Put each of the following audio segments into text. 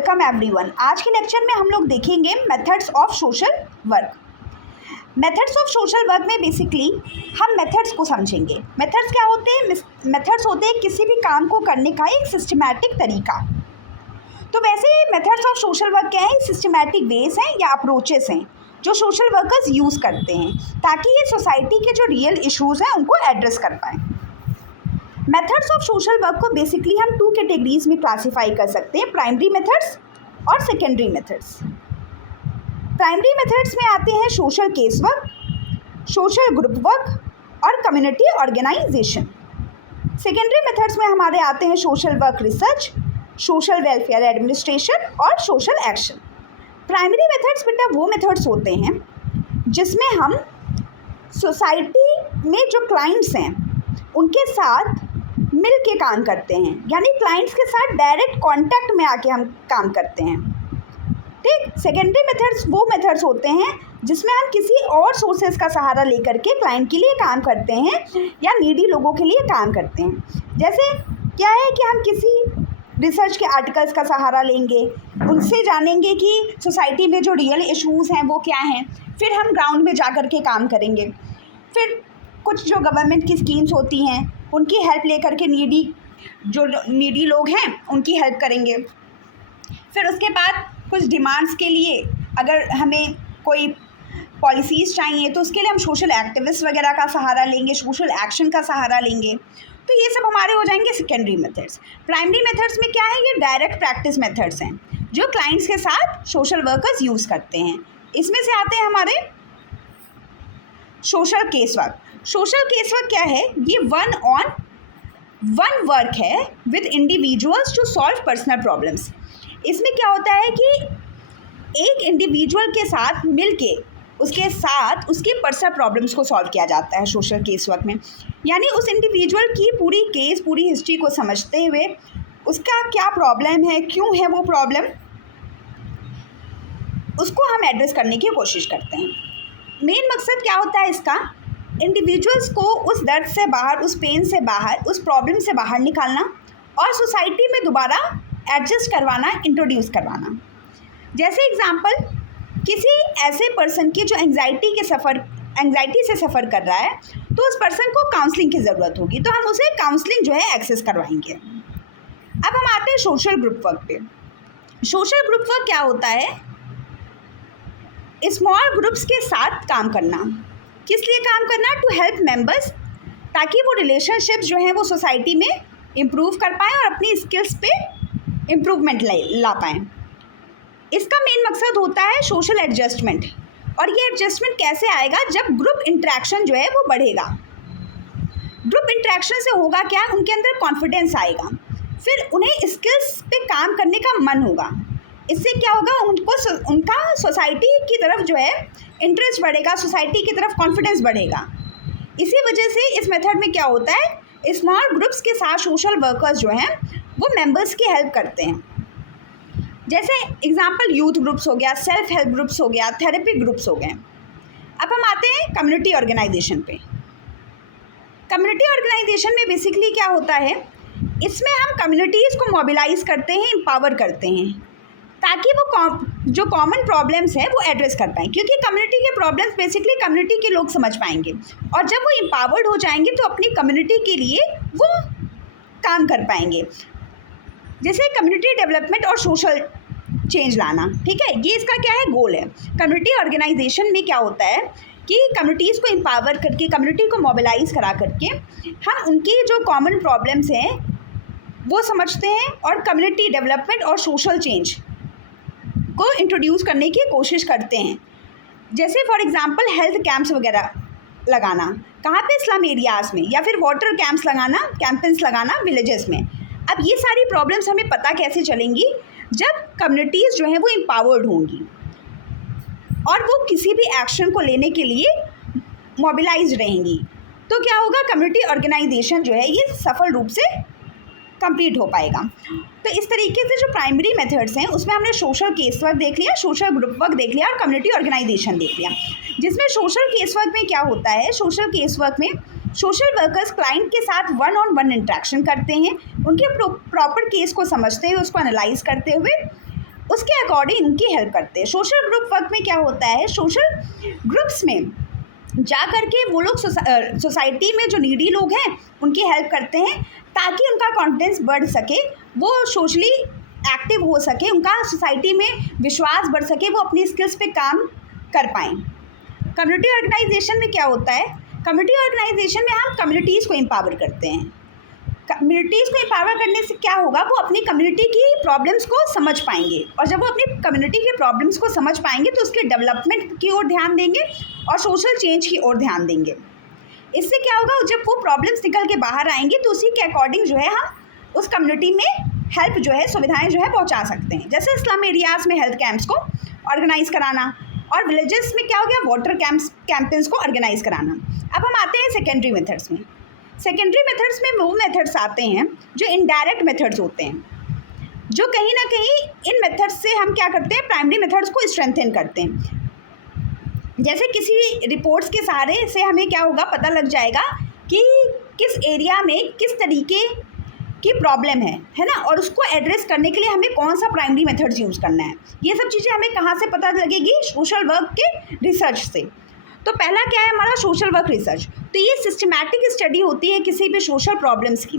Welcome everyone. आज के lecture में हम लोग देखेंगे methods of social work. Methods of social work में बेसिकली हम मेथड्स को समझेंगे। मेथड्स क्या होते हैं? मेथड्स होते हैं किसी भी काम को करने का एक सिस्टमैटिक तरीका। तो वैसे मेथड्स ऑफ सोशल वर्क क्या है? सिस्टमैटिक वेज हैं या अप्रोचेस हैं जो सोशल वर्कर्स यूज़ करते हैं ताकि ये सोसाइटी के जो रियल इश्यूज़ हैं उनको एड्रेस कर पाएँ। मेथड्स ऑफ सोशल वर्क को बेसिकली हम 2 कैटेगरीज में क्लासीफाई कर सकते हैं, प्राइमरी मेथड्स और सेकेंडरी मेथड्स। प्राइमरी मेथड्स में आते हैं social case work, social group work और कम्युनिटी ऑर्गेनाइजेशन। सेकेंडरी मेथड्स में हमारे आते हैं social work research, social welfare administration और सोशल एक्शन। प्राइमरी मेथड्स बेटा वो मेथड्स होते हैं जिसमें हम सोसाइटी में जो क्लाइंट्स हैं उनके साथ मिल के काम करते हैं, यानी क्लाइंट्स के साथ डायरेक्ट कांटेक्ट में आके हम काम करते हैं। ठीक। सेकेंडरी मेथड्स वो मेथड्स होते हैं जिसमें हम किसी और सोर्सेज का सहारा लेकर के क्लाइंट के लिए काम करते हैं या नीडी लोगों के लिए काम करते हैं। जैसे क्या है कि हम किसी रिसर्च के आर्टिकल्स का सहारा लेंगे, उनसे जानेंगे कि सोसाइटी में जो रियल इश्यूज़ हैं वो क्या हैं, फिर हम ग्राउंड में जा कर के काम करेंगे। फिर कुछ जो गवर्नमेंट की स्कीम्स होती हैं उनकी हेल्प लेकर के नीडी लोग हैं उनकी हेल्प करेंगे। फिर उसके बाद कुछ डिमांड्स के लिए अगर हमें कोई पॉलिसीज़ चाहिए तो उसके लिए हम सोशल एक्टिविस्ट वगैरह का सहारा लेंगे, सोशल एक्शन का सहारा लेंगे। तो ये सब हमारे हो जाएंगे सेकेंडरी मेथड्स। प्राइमरी मेथड्स में क्या है? ये डायरेक्ट प्रैक्टिस मेथड्स हैं जो क्लाइंट्स के साथ सोशल वर्कर्स यूज़ करते हैं। इसमें से आते हैं हमारे social case work. Social case work क्या है? ये वन ऑन वन वर्क है with individuals to solve personal problems. इसमें क्या होता है कि एक इंडिविजुअल के साथ मिलके उसके साथ उसकी पर्सनल प्रॉब्लम्स को सॉल्व किया जाता है सोशल केस वर्क में। यानी उस इंडिविजुअल की पूरी हिस्ट्री को समझते हुए उसका क्या प्रॉब्लम है, क्यों है वो प्रॉब्लम, उसको हम एड्रेस करने की कोशिश करते हैं। मेन मकसद क्या होता है इसका? इंडिविजुअल्स को उस दर्द से बाहर, उस पेन से बाहर, उस प्रॉब्लम से बाहर निकालना और सोसाइटी में दोबारा एडजस्ट करवाना, इंट्रोड्यूस करवाना। जैसे एग्जांपल, किसी ऐसे पर्सन की जो एंग्जाइटी से सफ़र कर रहा है तो उस पर्सन को काउंसलिंग की ज़रूरत होगी, तो हम उसे काउंसलिंग जो है एक्सेस करवाएंगे। अब हम आते हैं सोशल ग्रुप वर्क पे। सोशल ग्रुप वर्क क्या होता है? स्मॉल ग्रुप्स के साथ काम करना। किस लिए काम करना? टू हेल्प मेंबर्स, ताकि वो रिलेशनशिप्स जो हैं वो सोसाइटी में इम्प्रूव कर पाएँ और अपनी स्किल्स पे इम्प्रूवमेंट ला पाएँ। इसका मेन मकसद होता है सोशल एडजस्टमेंट। और ये एडजस्टमेंट कैसे आएगा? जब ग्रुप इंटरेक्शन जो है वो बढ़ेगा। ग्रुप इंटरेक्शन से होगा क्या? उनके अंदर कॉन्फिडेंस आएगा, फिर उन्हें स्किल्स पे काम करने का मन होगा। इससे क्या होगा? उनका सोसाइटी की तरफ जो है इंटरेस्ट बढ़ेगा, सोसाइटी की तरफ कॉन्फिडेंस बढ़ेगा। इसी वजह से इस मेथड में क्या होता है? स्मॉल ग्रुप्स के साथ सोशल वर्कर्स जो हैं वो मेंबर्स की हेल्प करते हैं। जैसे एग्जांपल यूथ ग्रुप्स हो गया, सेल्फ हेल्प ग्रुप्स हो गया, थेरेपी ग्रुप्स हो गए। अब हम आते हैं कम्युनिटी ऑर्गेनाइजेशन पे। कम्युनिटी ऑर्गेनाइजेशन में बेसिकली क्या होता है? इसमें हम कम्युनिटीज़ को मोबिलाइज करते हैं, एम्पावर करते हैं, ताकि वो जो कॉमन प्रॉब्लम्स हैं वो एड्रेस कर पाएँ, क्योंकि कम्युनिटी के प्रॉब्लम्स बेसिकली कम्युनिटी के लोग समझ पाएंगे और जब वो एम्पावर्ड हो जाएंगे तो अपनी कम्युनिटी के लिए वो काम कर पाएंगे। जैसे कम्युनिटी डेवलपमेंट और सोशल चेंज लाना। ठीक है, ये इसका क्या है? गोल है। कम्युनिटी ऑर्गेनाइजेशन में क्या होता है कि कम्युनिटीज़ को एम्पावर करके, कम्युनिटी को मोबिलाइज करा करके हम उनकी जो कॉमन प्रॉब्लम्स हैं वो समझते हैं और कम्युनिटी डेवलपमेंट और सोशल चेंज को इंट्रोड्यूस करने की कोशिश करते हैं। जैसे फॉर एग्जांपल हेल्थ कैंप्स वगैरह लगाना, कहाँ पे? स्लम एरियाज़ में, या फिर वाटर कैंप्स लगाना, कैंपेन्स लगाना विलेजेस में। अब ये सारी प्रॉब्लम्स हमें पता कैसे चलेंगी? जब कम्युनिटीज़ जो हैं वो एम्पावर्ड होंगी और वो किसी भी एक्शन को लेने के लिए मोबिलाइज रहेंगी, तो क्या होगा? कम्युनिटी ऑर्गेनाइजेशन जो है ये सफल रूप से कंप्लीट हो पाएगा। तो इस तरीके से जो प्राइमरी मेथड्स हैं उसमें हमने सोशल केस वर्क देख लिया, सोशल ग्रुप वर्क देख लिया और कम्युनिटी ऑर्गेनाइजेशन देख लिया। जिसमें सोशल केस वर्क में क्या होता है? सोशल केस वर्क में सोशल वर्कर्स क्लाइंट के साथ वन ऑन वन इंटरेक्शन करते हैं, उनके प्रॉपर केस को समझते हुए, उसको एनालाइज करते हुए उसके अकॉर्डिंग उनकी हेल्प करते हैं। सोशल ग्रुप वर्क में क्या होता है, सोशल ग्रुप्स में जा करके वो लोग सोसाइटी में जो नीडी लोग हैं उनकी हेल्प करते हैं, ताकि उनका कॉन्फिडेंस बढ़ सके, वो सोशली एक्टिव हो सके, उनका सोसाइटी में विश्वास बढ़ सके, वो अपनी स्किल्स पे काम कर पाएँ। कम्युनिटी ऑर्गेनाइजेशन में क्या होता है, कम्युनिटी ऑर्गेनाइजेशन में हम कम्युनिटीज़ को एम्पावर करते हैं। कम्युनिटीज़ को एम्पावर करने से क्या होगा, वो अपनी कम्युनिटी की प्रॉब्लम्स को समझ पाएंगे, और जब वो अपनी कम्युनिटी की प्रॉब्लम्स को समझ पाएंगे तो उसके डेवलपमेंट की ओर ध्यान देंगे और सोशल चेंज की ओर ध्यान देंगे। इससे क्या होगा, जब वो प्रॉब्लम्स निकल के बाहर आएंगे तो उसी के अकॉर्डिंग जो है हम उस कम्युनिटी में हेल्प जो है, सुविधाएं जो है पहुंचा सकते हैं। जैसे स्लम एरियाज़ में हेल्थ कैंप्स को ऑर्गेनाइज कराना, और विलेजेस में क्या हो गया, वाटर कैंपेन्स को ऑर्गेनाइज कराना। अब हम आते हैं सेकेंडरी मेथड्स में। सेकेंडरी मेथड्स में वो मेथड्स आते हैं जो इनडायरेक्ट मेथड्स होते हैं, जो कहीं ना कहीं इन मेथड्स से हम क्या करते हैं, प्राइमरी मेथड्स को स्ट्रेंथन करते हैं। जैसे किसी रिपोर्ट्स के सहारे से हमें क्या होगा, पता लग जाएगा कि किस एरिया में किस तरीके की प्रॉब्लम है ना, और उसको एड्रेस करने के लिए हमें कौन सा प्राइमरी मेथड्स यूज़ करना है। ये सब चीज़ें हमें कहाँ से पता लगेगी, सोशल वर्क के रिसर्च से। तो पहला क्या है हमारा, सोशल वर्क रिसर्च। तो ये सिस्टमैटिक स्टडी होती है किसी भी सोशल प्रॉब्लम्स की।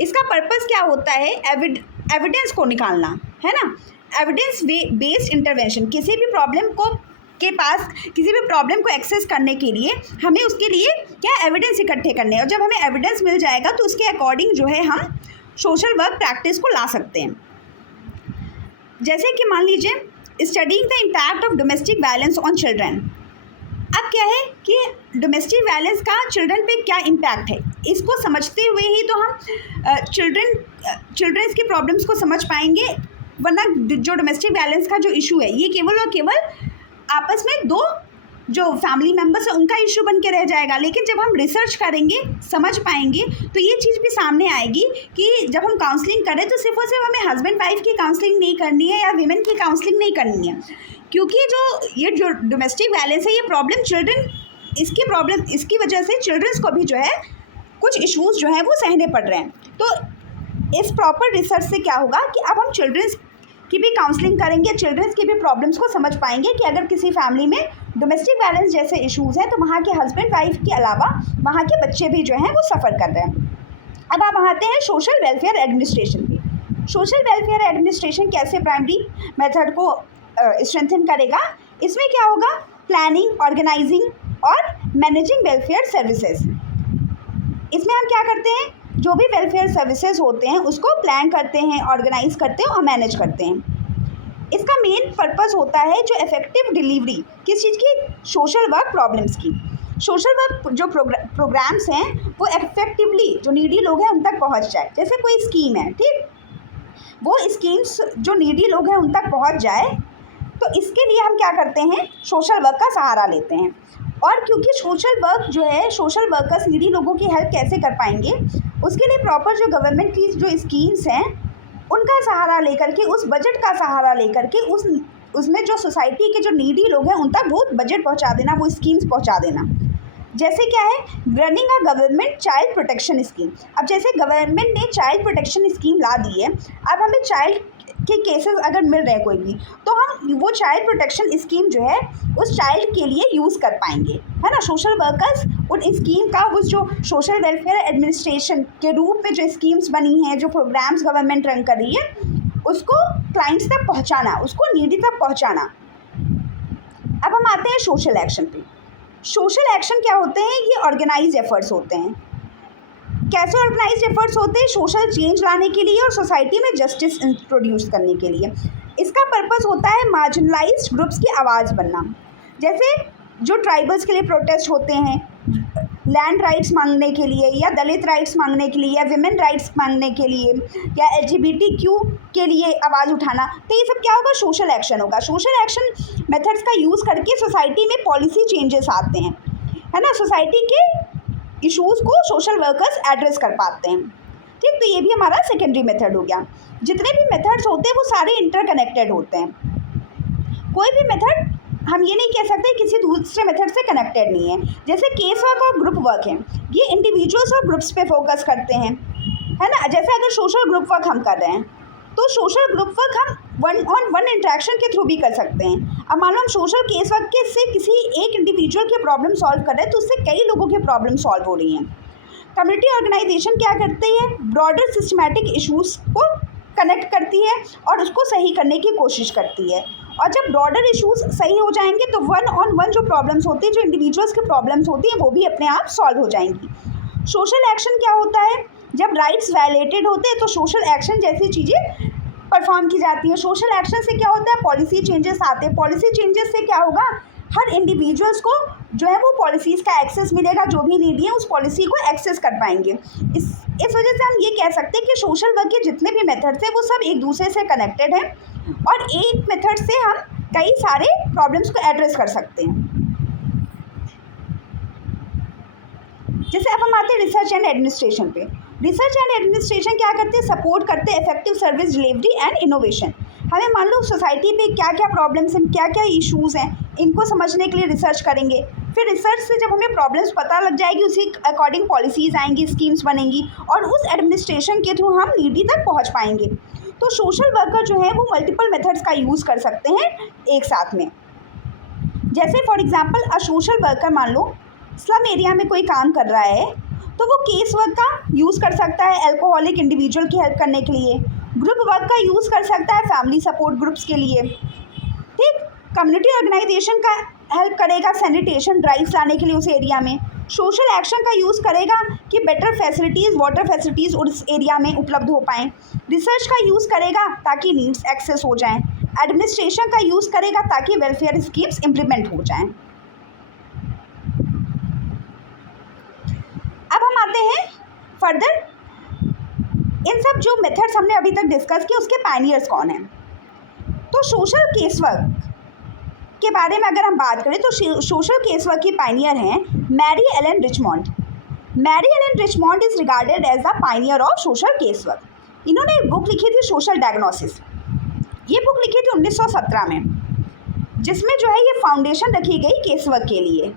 इसका पर्पस क्या होता है, एविडेंस को निकालना, है ना, एविडेंस बेस्ड इंटरवेंशन। किसी भी प्रॉब्लम को के पास किसी भी प्रॉब्लम को एक्सेस करने के लिए हमें उसके लिए क्या एविडेंस इकट्ठे करने हैं, और जब हमें एविडेंस मिल जाएगा तो उसके अकॉर्डिंग जो है हम सोशल वर्क प्रैक्टिस को ला सकते हैं। जैसे कि मान लीजिए studying the impact of domestic violence on children. अब क्या है कि डोमेस्टिक वायलेंस का चिल्ड्रन पे क्या इम्पैक्ट है, इसको समझते हुए ही तो हम चिल्ड्रंस की प्रॉब्लम्स को समझ पाएंगे। वरना जो डोमेस्टिक वायलेंस का जो इशू है ये केवल और केवल आपस में दो जो फैमिली मेम्बर्स हैं उनका इशू बन के रह जाएगा। लेकिन जब हम रिसर्च करेंगे, समझ पाएंगे, तो ये चीज़ भी सामने आएगी कि जब हम काउंसलिंग करें तो सिर्फ और सिर्फ हमें हस्बैंड वाइफ की काउंसलिंग नहीं करनी है या विमेन की काउंसलिंग नहीं करनी है, क्योंकि जो डोमेस्टिक वायलेंस है ये प्रॉब्लम इसकी वजह से चिल्ड्रंस को भी जो है कुछ इश्यूज़ जो हैं वो सहने पड़ रहे हैं। तो इस प्रॉपर रिसर्च से क्या होगा कि अब हम चिल्ड्रंस की भी काउंसलिंग करेंगे, चिल्ड्रंस की भी प्रॉब्लम्स को समझ पाएंगे कि अगर किसी फैमिली में डोमेस्टिक वायलेंस जैसे इश्यूज़ हैं तो वहाँ के हस्बैंड वाइफ के अलावा वहाँ के बच्चे भी जो हैं वो सफ़र कर रहे हैं। अब आप आते हैं सोशल वेलफेयर एडमिनिस्ट्रेशन पे। सोशल वेलफेयर एडमिनिस्ट्रेशन कैसे प्राइमरी मेथड को स्ट्रेंथन करेगा, इसमें क्या होगा, प्लानिंग, ऑर्गेनाइजिंग और मैनेजिंग वेलफेयर सर्विसेज। इसमें हम क्या करते हैं, जो भी वेलफेयर सर्विसेज होते हैं उसको प्लान करते हैं, ऑर्गेनाइज करते हैं और मैनेज करते हैं। इसका मेन पर्पस होता है जो इफेक्टिव डिलीवरी किस चीज़ की, सोशल वर्क प्रॉब्लम्स की। सोशल वर्क जो प्रोग्राम्स हैं वो इफेक्टिवली जो नीडी लोग हैं उन तक पहुंच जाए। जैसे कोई स्कीम है, ठीक, वो स्कीम्स जो नीडी लोग हैं उन तक पहुंच जाए, तो इसके लिए हम क्या करते हैं, सोशल वर्क का सहारा लेते हैं। और क्योंकि सोशल वर्क जो है, सोशल वर्कर्स नीडी लोगों की हेल्प कैसे कर पाएंगे, उसके लिए प्रॉपर जो गवर्नमेंट की जो स्कीम्स हैं उनका सहारा लेकर के, उस बजट का सहारा लेकर के उसमें जो सोसाइटी के जो नीडी लोग हैं उन तक वो बजट पहुंचा देना, वो स्कीम्स पहुंचा देना। जैसे क्या है, running a government child protection scheme. अब जैसे गवर्नमेंट ने चाइल्ड प्रोटेक्शन स्कीम ला दी है, अब हमें चाइल्ड के केसेस अगर मिल रहे हैं कोई भी, तो हम वो चाइल्ड प्रोटेक्शन स्कीम जो है उस चाइल्ड के लिए यूज़ कर पाएंगे, है ना। सोशल वर्कर्स उन स्कीम का, उस जो सोशल वेलफेयर एडमिनिस्ट्रेशन के रूप में जो स्कीम्स बनी हैं, जो प्रोग्राम्स गवर्नमेंट रन कर रही है, उसको क्लाइंट्स तक पहुंचाना, उसको नीडी तक पहुंचाना। अब हम आते हैं सोशल एक्शन पे। सोशल एक्शन क्या होते हैं, ये ऑर्गेनाइज एफर्ट्स होते हैं। कैसे ऑर्गेनाइज एफर्ट्स होते हैं, सोशल चेंज लाने के लिए और सोसाइटी में जस्टिस इंट्रोड्यूस करने के लिए। इसका पर्पस होता है मार्जिनलाइज्ड ग्रुप्स की आवाज़ बनना। जैसे जो ट्राइबल्स के लिए प्रोटेस्ट होते हैं, लैंड राइट्स मांगने के लिए, या दलित राइट्स मांगने के लिए, या विमेन राइट्स मांगने के लिए, या LGBTQ के लिए आवाज़ उठाना, तो ये सब क्या होगा, सोशल एक्शन होगा। सोशल एक्शन मेथड्स का यूज़ करके सोसाइटी में पॉलिसी चेंजेस आते हैं, है ना। सोसाइटी के इश्यूज़ को सोशल वर्कर्स एड्रेस कर पाते हैं, ठीक। तो ये भी हमारा सेकेंडरी मेथड हो गया। जितने भी मेथड्स होते हैं वो सारे इंटरकनेक्टेड होते हैं। कोई भी मेथड हम ये नहीं कह सकते किसी दूसरे मेथड से कनेक्टेड नहीं है। जैसे केस वर्क और ग्रुप वर्क है, ये इंडिविजुअल्स और ग्रुप्स पे फोकस करते हैं, है ना। जैसे अगर सोशल ग्रुप वर्क हम कर रहे हैं तो सोशल ग्रुप वर्क हम वन ऑन वन इंटरेक्शन के थ्रू भी कर सकते हैं। अब मान लो हम सोशल केस वर्क के से किसी एक इंडिविजुअल की प्रॉब्लम सॉल्व कर रहे हैं तो उससे कई लोगों की प्रॉब्लम सॉल्व हो रही हैं। कम्युनिटी ऑर्गेनाइजेशन क्या करती है, ब्रॉडर सिस्टमैटिक इश्यूज़ को कनेक्ट करती है और उसको सही करने की कोशिश करती है। और जब ब्रॉडर इश्यूज सही हो जाएंगे तो वन ऑन वन जो प्रॉब्लम्स होती है, जो इंडिविजुअल्स की प्रॉब्लम्स होती हैं, वो भी अपने आप सॉल्व हो जाएंगी। सोशल एक्शन क्या होता है, जब राइट्स वायलेटेड होते हैं तो सोशल एक्शन जैसी चीज़ें परफॉर्म की जाती है। सोशल एक्शन से क्या होता है, पॉलिसी चेंजेस आते हैं। पॉलिसी चेंजेस से क्या होगा, हर इंडिविजुअल्स को जो है वो पॉलिसीज़ का एक्सेस मिलेगा, जो भी नीडी है उस पॉलिसी को एक्सेस कर पाएंगे। इस वजह से हम ये कह सकते हैं कि सोशल वर्क के जितने भी मेथड्स हैं वो सब एक दूसरे से कनेक्टेड हैं और एक मेथड से हम कई सारे प्रॉब्लम्स को एड्रेस कर सकते हैं। जैसे अब हम आते हैं रिसर्च एंड एडमिनिस्ट्रेशन पे। रिसर्च एंड एडमिनिस्ट्रेशन क्या करते हैं, सपोर्ट करते हैं effective service delivery and innovation. हमें मान लो सोसाइटी पे क्या क्या प्रॉब्लम्स हैं, क्या क्या इश्यूज़ हैं, इनको समझने के लिए रिसर्च करेंगे। फिर रिसर्च से जब हमें प्रॉब्लम्स पता लग जाएगी, उसी अकॉर्डिंग पॉलिसीज़ आएंगी, स्कीम्स बनेंगी और उस एडमिनिस्ट्रेशन के थ्रू हम नीडी तक पहुंच पाएंगे। तो सोशल वर्कर जो है वो मल्टीपल मेथड्स का यूज़ कर सकते हैं एक साथ में। जैसे for example a social worker मान लो स्लम एरिया में कोई काम कर रहा है तो वो केस वर्क का यूज़ कर सकता है अल्कोहलिक इंडिविजुअल की हेल्प करने के लिए, ग्रुप वर्क का यूज़ कर सकता है फैमिली सपोर्ट ग्रुप्स के लिए। ठीक, कम्युनिटी ऑर्गेनाइजेशन का हेल्प करेगा सैनिटेशन ड्राइव्स लाने के लिए उस एरिया में। सोशल एक्शन का यूज़ करेगा कि बेटर फैसिलिटीज़, वाटर फैसिलिटीज़ उस एरिया में उपलब्ध हो पाएँ। रिसर्च का यूज़ करेगा ताकि नीड्स एक्सेस हो जाएँ। एडमिनिस्ट्रेशन का यूज़ करेगा ताकि वेलफेयर स्कीम्स इम्प्लीमेंट हो जाएँ। अब हम आते हैं फर्दर, इन सब जो मेथड्स हमने अभी तक डिस्कस किए उसके पायनियर्स कौन हैं। तो सोशल केस वर्क के बारे में अगर हम बात करें तो सोशल केस वर्क की पायनियर हैं Mary Ellen Richmond. Mary Ellen Richmond is regarded as the pioneer of social case work. इन्होंने एक बुक लिखी थी सोशल डायग्नोसिस। ये बुक लिखी थी 1917 में, जिसमें जो है ये फाउंडेशन रखी गई केस वर्क के लिए।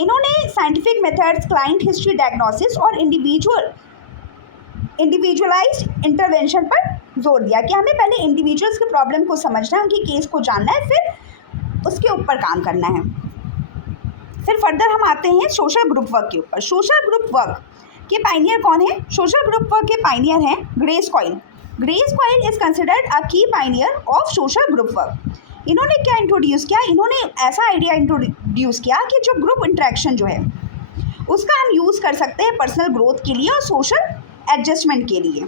इन्होंने scientific methods, client history diagnosis और इंडिविजुअलाइज्ड इंटरवेंशन पर जोर दिया कि हमें पहले इंडिविजुअल्स के प्रॉब्लम को समझना है, उनकी केस को जानना है, फिर उसके ऊपर काम करना है। फिर फर्दर हम आते हैं सोशल ग्रुप वर्क के ऊपर। सोशल ग्रुप वर्क के पायनियर कौन है? सोशल ग्रुप वर्क के पायनियर हैं Grace Coyle. Grace Coyle is considered a key pioneer of social group work. इन्होंने क्या इंट्रोड्यूस किया? इन्होंने ऐसा आइडिया इंट्रोड्यूस किया कि जो ग्रुप इंटरेक्शन जो है उसका हम यूज़ कर सकते हैं पर्सनल ग्रोथ के लिए और सोशल एडजस्टमेंट के लिए।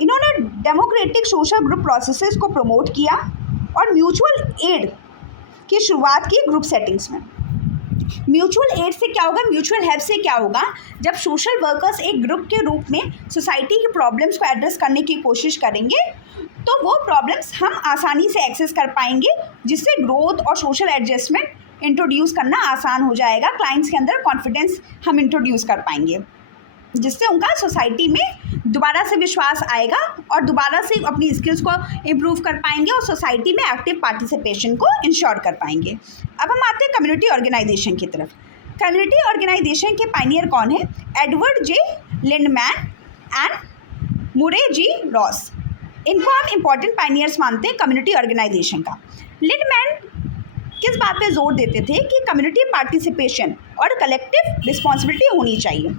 इन्होंने डेमोक्रेटिक सोशल ग्रुप प्रोसेसेस को प्रमोट किया और म्यूचुअल एड की शुरुआत की ग्रुप सेटिंग्स में। म्यूचुअल एड से क्या होगा, म्यूचुअल हेल्प से क्या होगा, जब सोशल वर्कर्स एक ग्रुप के रूप में सोसाइटी की प्रॉब्लम्स को एड्रेस करने की कोशिश करेंगे तो वो प्रॉब्लम्स हम आसानी से एक्सेस कर पाएंगे, जिससे ग्रोथ और सोशल एडजस्टमेंट इंट्रोड्यूस करना आसान हो जाएगा। क्लाइंट्स के अंदर कॉन्फिडेंस हम इंट्रोड्यूस कर पाएंगे, जिससे उनका सोसाइटी में दोबारा से विश्वास आएगा और दोबारा से अपनी स्किल्स को इम्प्रूव कर पाएंगे और सोसाइटी में एक्टिव पार्टिसिपेशन को इंश्योर कर पाएंगे। अब हम आते हैं कम्युनिटी ऑर्गेनाइजेशन की तरफ। कम्युनिटी ऑर्गेनाइजेशन के पायनियर कौन है? एडवर्ड जे लिंडमैन एंड मुरे जी रॉस। इनको हम इम्पॉर्टेंट पायनियर्स मानते हैं कम्युनिटी ऑर्गेनाइजेशन का। लिंडमैन किस बात पे जोर देते थे कि कम्युनिटी पार्टिसिपेशन और कलेक्टिव रिस्पॉन्सिबिलिटी होनी चाहिए।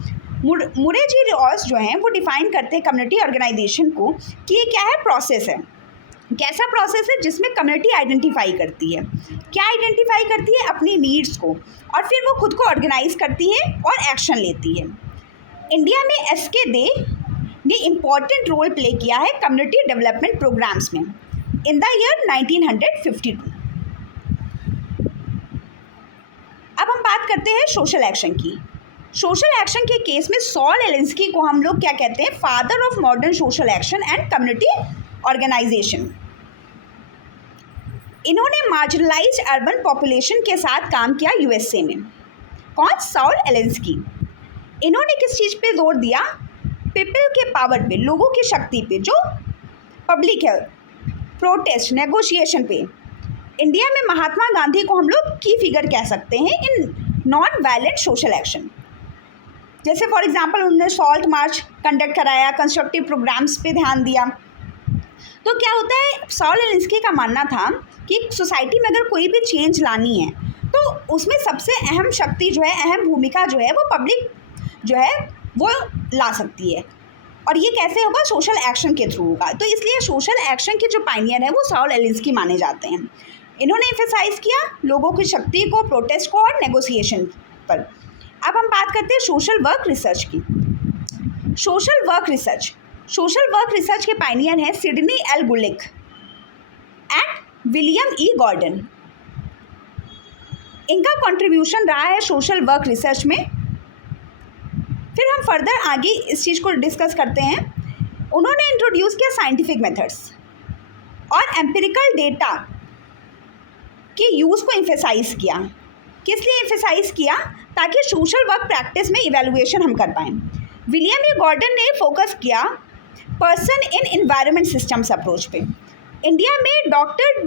मुरे जी रॉस जो हैं वो डिफाइन करते हैं कम्युनिटी ऑर्गेनाइजेशन को कि ये क्या है, प्रोसेस है। कैसा प्रोसेस है? जिसमें कम्युनिटी आइडेंटिफाई करती है। क्या आइडेंटिफाई करती है? अपनी नीड्स को, और फिर वो खुद को ऑर्गेनाइज करती है और एक्शन लेती है। इंडिया में एसके दे ने इम्पॉर्टेंट रोल प्ले किया है कम्युनिटी डेवलपमेंट प्रोग्राम्स में इन द ईयर 1952। अब हम बात करते हैं सोशल एक्शन की। सोशल एक्शन के केस में सॉल एलेंस्की को हम लोग क्या कहते हैं? Father of modern social action and community organisation. इन्होंने मार्जिनलाइज्ड अर्बन पॉपुलेशन के साथ काम किया यूएसए में। कौन? Saul Alinsky. इन्होंने किस चीज़ पे जोर दिया? पीपल के पावर पे, लोगों की शक्ति पे, जो पब्लिक है, प्रोटेस्ट, नेगोशिएशन पे। इंडिया में महात्मा गांधी को हम लोग की फिगर कह सकते हैं in non violent social action. जैसे फॉर एग्जांपल उन्होंने सॉल्ट मार्च कंडक्ट कराया, कंस्ट्रक्टिव प्रोग्राम्स पे ध्यान दिया, तो क्या होता है, सॉल एलिंस्की का मानना था कि सोसाइटी में अगर कोई भी चेंज लानी है तो उसमें सबसे अहम शक्ति जो है, अहम भूमिका जो है वो पब्लिक जो है वो ला सकती है। और ये कैसे होगा, सोशल एक्शन के थ्रू होगा। तो इसलिए सोशल एक्शन के जो पायनियर है वो सॉल एलिंस्की माने जाते हैं। इन्होंने एम्फेसाइज किया लोगों की शक्ति को, प्रोटेस्ट को और नेगोशिएशन पर। अब हम बात करते हैं सोशल वर्क रिसर्च की। सोशल वर्क रिसर्च के पायनियर हैं Sidney L Gulick and William E Gordon. इनका कंट्रीब्यूशन रहा है सोशल वर्क रिसर्च में। फिर हम फर्दर आगे इस चीज़ को डिस्कस करते हैं। उन्होंने इंट्रोड्यूस किया साइंटिफिक मेथड्स और एम्पिरिकल डेटा के यूज़ को एम्फेसाइज किया। किस लिए एम्फेसाइज किया, ताकि सोशल वर्क प्रैक्टिस में इवैल्यूएशन हम कर पाएँ। विलियम ई गॉर्डन ने फोकस किया person in environment systems approach पे। इंडिया में डॉक्टर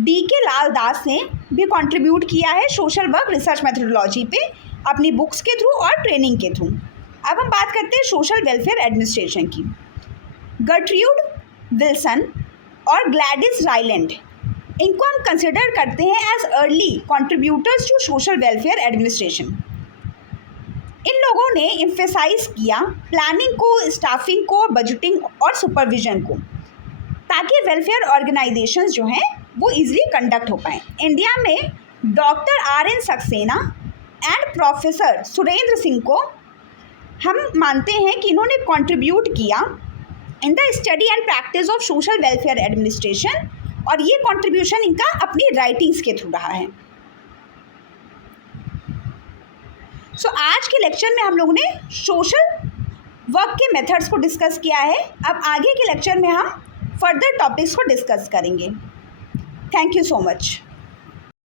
DK लाल दास ने भी कंट्रीब्यूट किया है सोशल वर्क रिसर्च मेथोडोलॉजी पे अपनी बुक्स के थ्रू और ट्रेनिंग के थ्रू। अब हम बात करते हैं सोशल वेलफेयर एडमिनिस्ट्रेशन की। गर्ट्रूड विल्सन और ग्लैडिस राइलैंड, इनको हम कंसिडर करते हैं as early contributors to social welfare administration. इन लोगों ने एम्फेसाइज किया प्लानिंग को, स्टाफिंग को, बजटिंग और सुपरविजन को, ताकि वेलफेयर ऑर्गेनाइजेशंस जो हैं वो इजीली कंडक्ट हो पाएँ। इंडिया में doctor RN Saxena and professor Surendra Singh को हम मानते हैं कि इन्होंने कंट्रीब्यूट किया in the study and practice of social welfare administration, और ये कंट्रीब्यूशन इनका अपनी राइटिंग्स के थ्रू रहा है। सो आज के लेक्चर में हम लोगों ने सोशल वर्क के मेथड्स को डिस्कस किया है। अब आगे के लेक्चर में हम फर्दर टॉपिक्स को डिस्कस करेंगे। Thank you so much.